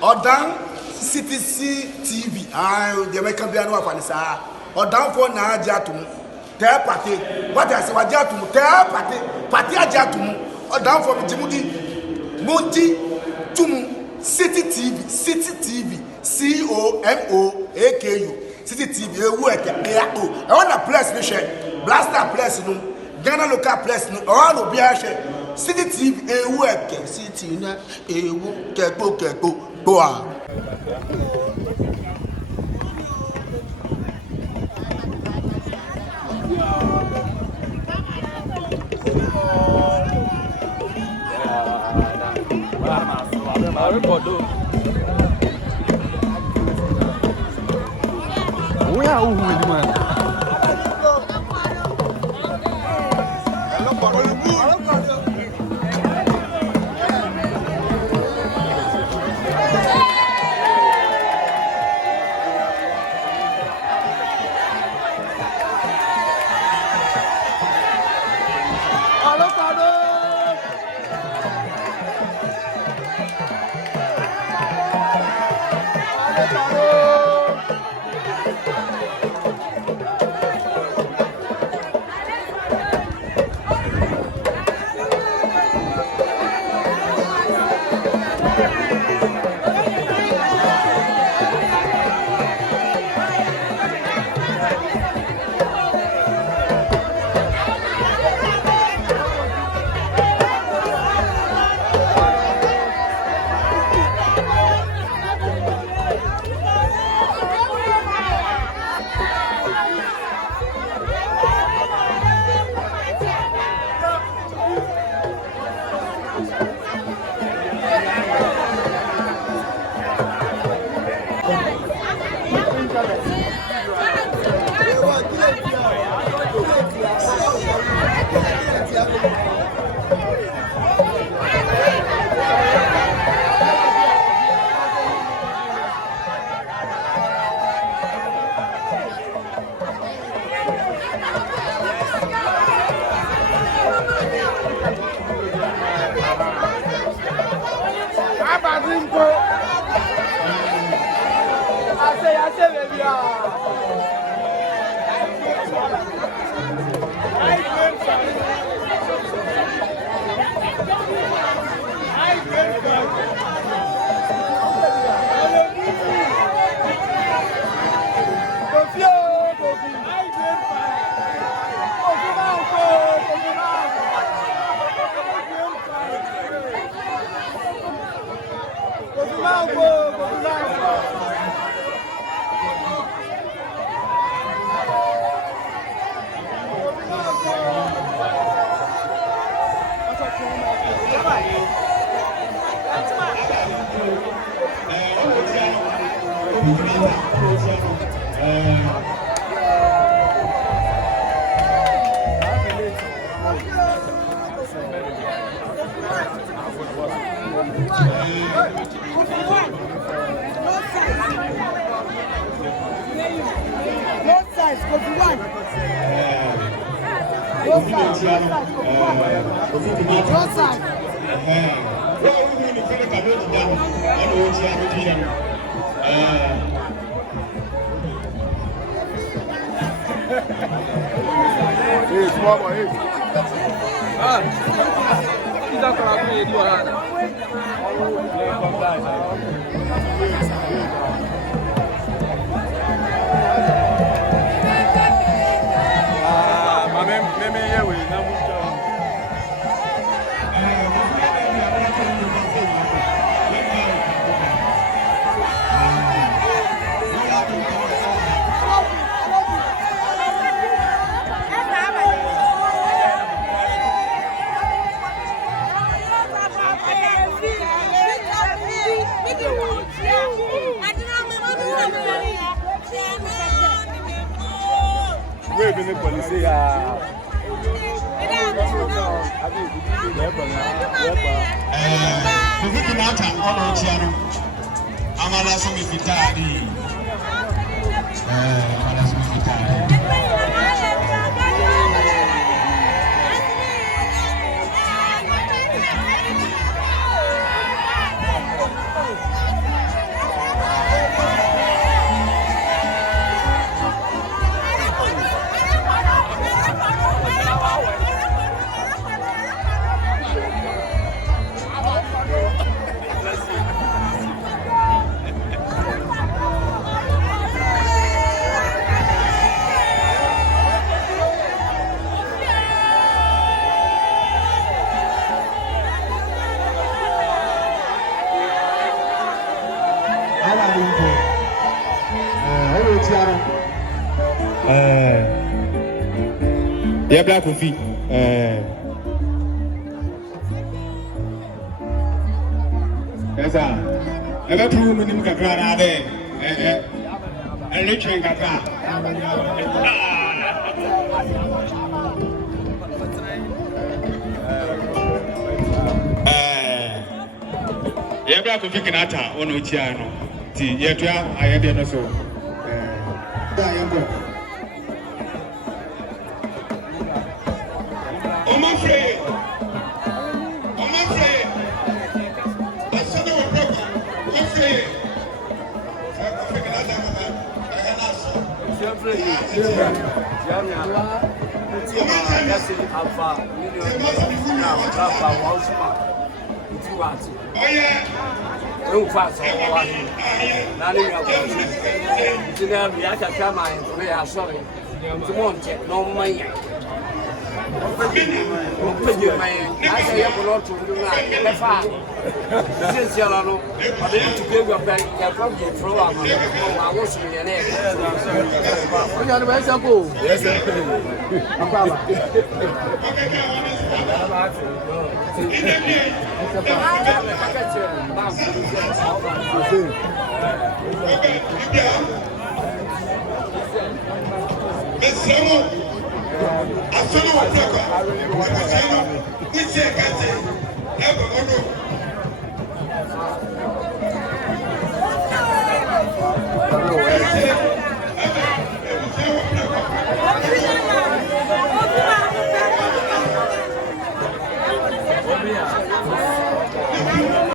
Odan CTC TV. The American piano of Anissa. Odan for na Jatum. Tell party. What I say, what Jatum? Tell party Jatum. Odan for Jimudi. Monty Tumu. City TV. COMOAKU. City TV. I want a place, Blaster place, no. Ghana local place, no. All of Biache. City TV. City na. Keko. Boa. black coffee. Yes, sir. Ever prove me nimka grana there. Electric kaka. Yeah, black coffee kinata ono chiano. Ti yetua ayede no so. I'm afraid. I said they were broken. I'm afraid. Oh yeah. Não faço, não nem eu posso. Se não me acha que a mãe foi a sorte, se monte não mãe. Não pedi mãe, acha eu por outro lugar, ele faz. Se ela não, mas ele te pega a pele, é para que for a mãe, a osso de né. Olha, não vai ser bom. Acaba.